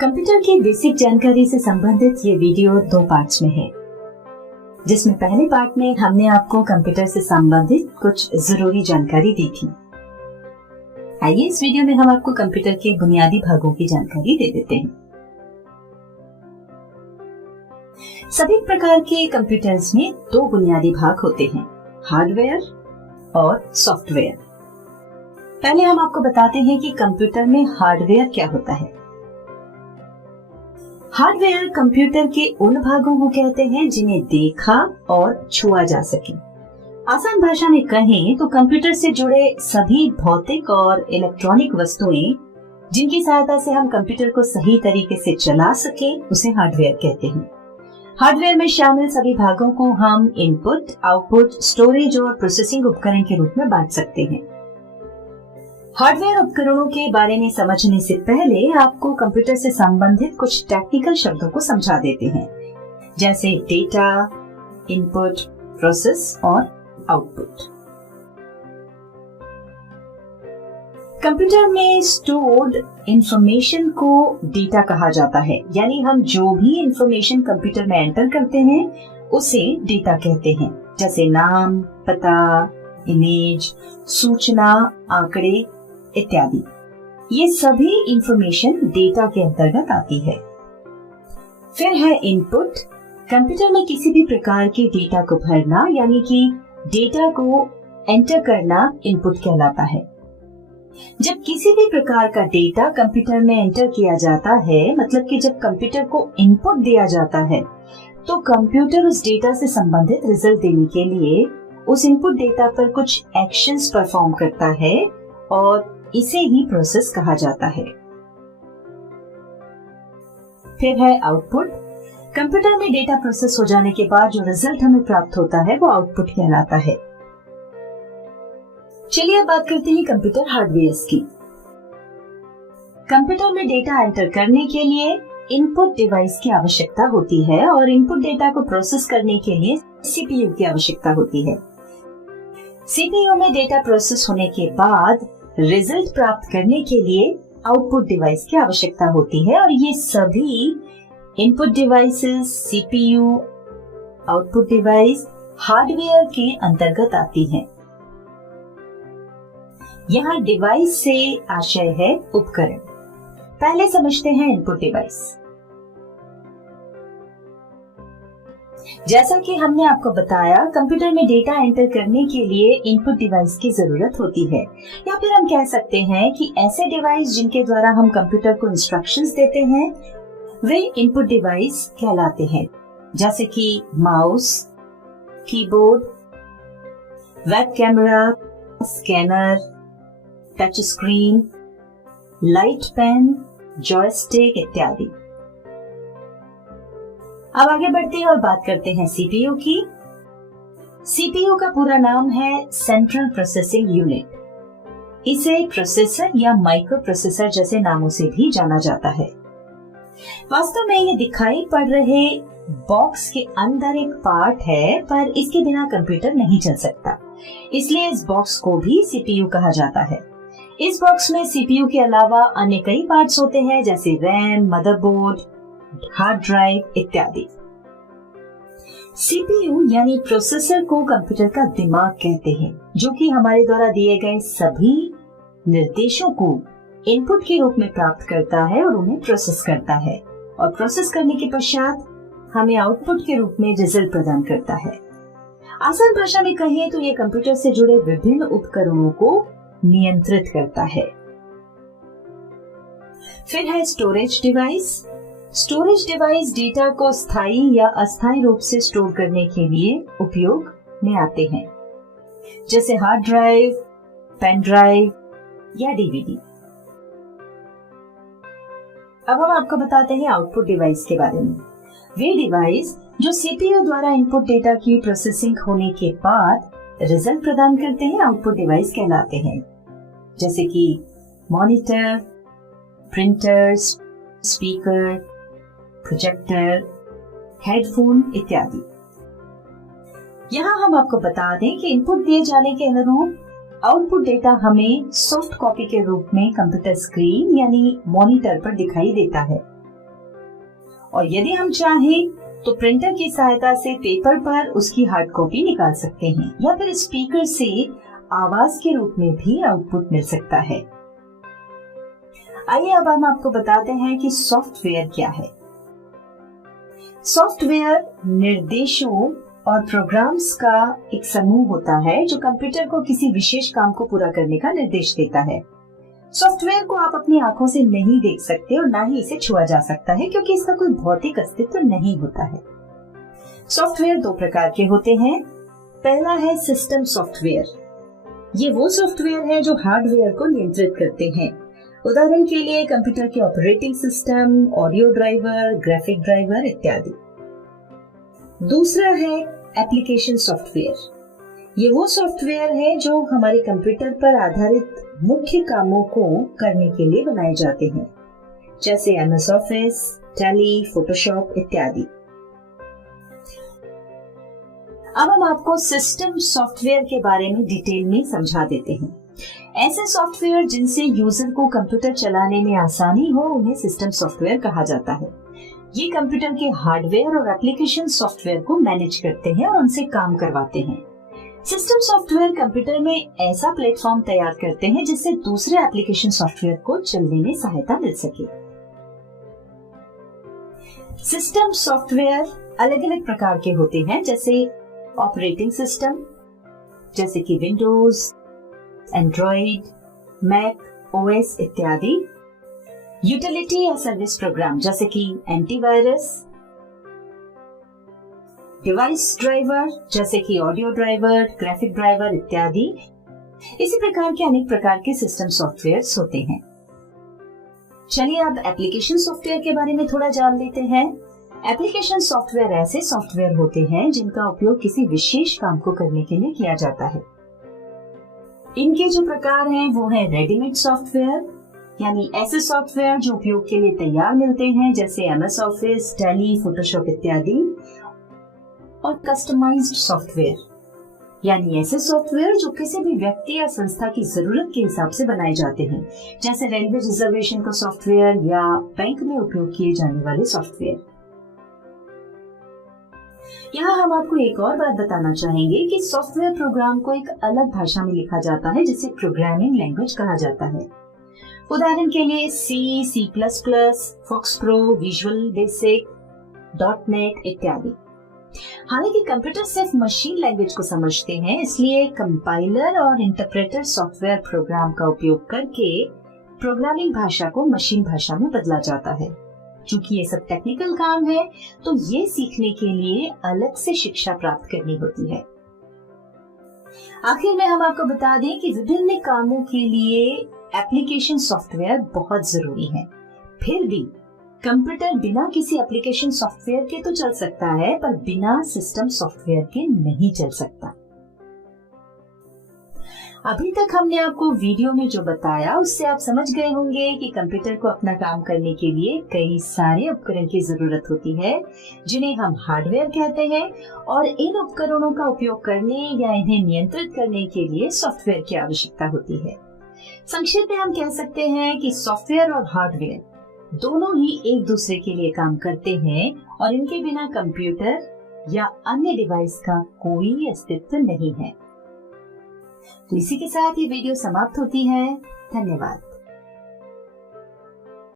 Computer की basic जानकारी से संबंधित ये वीडियो 2 पार्ट्स में है, जिसमें पहले पार्ट में हमने आपको कंप्यूटर से संबंधित कुछ जरूरी जानकारी दी थी। आइए इस वीडियो में हम आपको कंप्यूटर के बुनियादी भागों की जानकारी दे देते हैं। सभी प्रकार के कंप्यूटर्स में 2 बुनियादी भाग होते हैं, हार्डवेयर और सॉफ्टवेयर। पहले हम आपको बताते हैं कि कंप्यूटर में हार्डवेयर क्या होता है। हार्डवेयर कंप्यूटर के उन भागों को कहते हैं जिन्हें देखा और छुआ जा सके। आसान भाषा में कहें तो कंप्यूटर से जुड़े सभी भौतिक और इलेक्ट्रॉनिक वस्तुएं जिनकी सहायता से हम कंप्यूटर को सही तरीके से चला सके उसे हार्डवेयर कहते हैं। हार्डवेयर में शामिल सभी भागों को हम इनपुट, आउटपुट, स्टोरेज और प्रोसेसिंग उपकरण के रूप में बांट सकते हैं। हार्डवेयर उपकरणों के बारे में समझने से पहले आपको कंप्यूटर से संबंधित कुछ टेक्निकल शब्दों को समझा देते हैं, जैसे डेटा, इनपुट, प्रोसेस और आउटपुट। कंप्यूटर में स्टोर्ड इंफॉर्मेशन को डेटा कहा जाता है, यानी हम जो भी इंफॉर्मेशन कंप्यूटर में एंटर करते हैं उसे डेटा कहते हैं, जैसे नाम, पता, इमेज, सूचना, आंकड़े इत्यादि। ये सभी इंफॉर्मेशन डेटा के अंतर्गत आती है। फिर है इनपुट। कंप्यूटर में किसी भी प्रकार के डेटा को भरना यानी कि डेटा को एंटर करना इनपुट कहलाता है। जब किसी भी प्रकार का डेटा कंप्यूटर में एंटर किया जाता है, मतलब कि जब कंप्यूटर को इनपुट दिया जाता है, तो कंप्यूटर उस डेटा से संबंधित रिजल्ट देने के लिए उस इनपुट डेटा पर कुछ एक्शंस परफॉर्म करता है और इसे ही प्रोसेस कहा जाता है। फिर है आउटपुट। कंप्यूटर में डेटा प्रोसेस हो जाने के बाद जो रिजल्ट हमें प्राप्त होता है वो आउटपुट कहलाता है। चलिए अब बात करते हैं कंप्यूटर हार्डवेयर की। कंप्यूटर में डेटा एंटर करने के लिए इनपुट डिवाइस की आवश्यकता होती है और इनपुट डेटा को प्रोसेस करने के लिए सीपीयू की आवश्यकता होती है। सीपीयू में डेटा प्रोसेस होने के बाद रिजल्ट प्राप्त करने के लिए आउटपुट डिवाइस की आवश्यकता होती है और ये सभी input devices, CPU, output device hardware के अंतर्गत आती हैं। यहाँ डिवाइस से आशय है उपकरण। पहले समझते हैं इनपुट डिवाइस। जैसा कि हमने आपको बताया, कंप्यूटर में डेटा एंटर करने के लिए इनपुट डिवाइस की जरूरत होती है, या फिर हम कह सकते हैं कि ऐसे डिवाइस जिनके द्वारा हम कंप्यूटर को इंस्ट्रक्शंस देते हैं वे इनपुट डिवाइस कहलाते हैं, जैसे कि mouse, keyboard, web camera, scanner, touch screen, light pen, joystick इत्यादि। अब आगे बढ़ते हैं और बात करते हैं सीपीयू की। सीपीयू का पूरा नाम है सेंट्रल प्रोसेसिंग यूनिट। इसे प्रोसेसर या माइक्रो प्रोसेसर जैसे नामों से भी जाना जाता है। वास्तव में ये दिखाई पड़ रहे बॉक्स के अंदर एक पार्ट है, पर इसके बिना कंप्यूटर नहीं चल सकता, इसलिए इस बॉक्स को भी सीपीयू कहा जाता है। इस बॉक्स में सीपीयू के अलावा अन्य कई पार्ट्स होते हैं, जैसे रैम, मदरबोर्ड, हार्ड ड्राइव इत्यादि। सीपीयू यानी प्रोसेसर को कंप्यूटर का दिमाग कहते हैं, जो कि हमारे द्वारा दिए गए सभी निर्देशों को इनपुट के रूप में प्राप्त करता है और उन्हें प्रोसेस करता है, और प्रोसेस करने के पश्चात हमें आउटपुट के रूप में रिजल्ट प्रदान करता है। आसान भाषा में कहें तो ये कंप्यूटर से जुड़े विभिन्न उपकरणों को नियंत्रित करता है। फिर है storage device. Storage device data को स्थायी या अस्थायी रूप से स्टोर करने के लिए उपयोग में आते हैं, जैसे हार्ड ड्राइव, पेन ड्राइव या डीवीडी। अब हम आपको बताते हैं आउटपुट डिवाइस के बारे में। वे डिवाइस जो सीपीयू द्वारा इनपुट डेटा की प्रोसेसिंग होने के बाद रिजल्ट प्रदान करते हैं आउटपुट डिवाइस कहलाते हैं, जैसे कि monitor, printers, speaker, projector, headphone इत्यादि। यहाँ हम आपको बता दें कि इनपुट दिए जाने के अनुरूप आउटपुट डेटा हमें सॉफ्ट कॉपी के रूप में कंप्यूटर स्क्रीन यानी मॉनिटर पर दिखाई देता है। और यदि हम चाहें तो प्रिंटर की सहायता से पेपर पर उसकी हार्ड कॉपी निकाल सकते हैं या फिर स्पीकर से आवाज के रूप में भी आउटपुट मिल सकता है। आइए अब हम आपको बताते हैं कि सॉफ्टवेयर क्या है। सॉफ्टवेयर निर्देशों और प्रोग्राम्स का एक समूह होता है जो कंप्यूटर को किसी विशेष काम को पूरा करने का निर्देश देता है। सॉफ्टवेयर को आप अपनी आंखों से नहीं देख सकते और ना ही इसे छुआ जा सकता है क्योंकि इसका कोई भौतिक अस्तित्व नहीं होता है। सॉफ्टवेयर दो प्रकार के होते हैं। पहला है सिस्टम सॉफ्टवेयर। ये वो सॉफ्टवेयर है जो हार्डवेयर को नियंत्रित करते हैं। उदाहरण के लिए कंप्यूटर के operating system, audio driver, graphic driver इत्यादि। दूसरा है एप्लीकेशन सॉफ्टवेयर। ये वो सॉफ्टवेयर है जो हमारे कंप्यूटर पर आधारित मुख्य कामों को करने के लिए बनाए जाते हैं, जैसे MS ऑफिस, टैली, फोटोशॉप इत्यादि। अब हम आपको सिस्टम सॉफ्टवेयर के बारे में डिटेल में समझा देते हैं। ऐसे सॉफ्टवेयर जिनसे यूजर को कंप्यूटर चलाने में आसानी हो उन्हें सिस्टम सॉफ्टवेयर कहा जाता है। ये कंप्यूटर के हार्डवेयर और एप्लीकेशन सॉफ्टवेयर को मैनेज करते हैं और उनसे काम करवाते हैं। सिस्टम सॉफ्टवेयर कंप्यूटर में ऐसा प्लेटफॉर्म तैयार करते हैं जिससे दूसरे एप्लीकेशन सॉफ्टवेयर को चलने में सहायता मिल सके। सिस्टम सॉफ्टवेयर अलग अलग प्रकार के होते हैं, जैसे ऑपरेटिंग सिस्टम जैसे कि विंडोज, एंड्रॉइड, मैक, OS इत्यादि। यूटिलिटी या सर्विस प्रोग्राम जैसे कि एंटीवायरस, डिवाइस ड्राइवर जैसे कि ऑडियो ड्राइवर, ग्राफिक ड्राइवर इत्यादि। इसी प्रकार के अनेक प्रकार के सिस्टम सॉफ्टवेयर्स होते हैं। चलिए अब एप्लीकेशन सॉफ्टवेयर के बारे में थोड़ा जान लेते हैं। एप्लीकेशन सॉफ्टवेयर ऐसे सॉफ्टवेयर होते हैं जिनका उपयोग किसी विशेष काम को करने के लिए किया जाता है। इनके जो प्रकार हैं वो है रेडीमेड सॉफ्टवेयर, यानी ऐसे सॉफ्टवेयर जो उपयोग के लिए तैयार मिलते हैं, जैसे MS ऑफिस, टैली, फोटोशॉप इत्यादि। और कस्टमाइज्ड सॉफ्टवेयर, यानी ऐसे सॉफ्टवेयर जो किसी भी व्यक्ति या संस्था की जरूरत के हिसाब से बनाए जाते हैं, जैसे रेलवे रिजर्वेशन का सॉफ्टवेयर या बैंक में उपयोग किए जाने वाले सॉफ्टवेयर। यहाँ हम आपको एक और बात बताना चाहेंगे कि सॉफ्टवेयर प्रोग्राम को एक अलग भाषा में लिखा जाता है जिसे प्रोग्रामिंग लैंग्वेज कहा जाता है। उदाहरण के लिए C++, FoxPro, visual basic, .NET इत्यादि। हालांकि कंप्यूटर सिर्फ मशीन लैंग्वेज को समझते हैं, इसलिए कंपाइलर और इंटरप्रेटर सॉफ्टवेयर प्रोग्राम का उपयोग करके प्रोग्रामिंग भाषा को मशीन भाषा में बदला जाता है। चूंकि ये सब टेक्निकल काम है, तो ये सीखने के लिए अलग से शिक्षा प्राप्त करनी होती है। आखिर में हम आपको बता दें कि विभिन्न कामों के लिए एप्लीकेशन सॉफ्टवेयर बहुत जरूरी है। फिर भी कंप्यूटर बिना किसी एप्लीकेशन सॉफ्टवेयर के तो चल सकता है, पर बिना सिस्टम सॉफ्टवेयर के नहीं चल सकता। अभी तक हमने आपको वीडियो में जो बताया उससे आप समझ गए होंगे कि कंप्यूटर को अपना काम करने के लिए कई सारे उपकरण की जरूरत होती है, जिन्हें हम हार्डवेयर कहते हैं, और इन उपकरणों का उपयोग करने या इन्हें नियंत्रित करने के लिए सॉफ्टवेयर की आवश्यकता होती है। संक्षेप में हम कह सकते हैं कि सॉफ्टवेयर और हार्डवेयर दोनों ही एक दूसरे के लिए काम करते हैं और इनके बिना कंप्यूटर या अन्य डिवाइस का कोई अस्तित्व नहीं है। तो इसी के साथ ये वीडियो समाप्त होती है। धन्यवाद।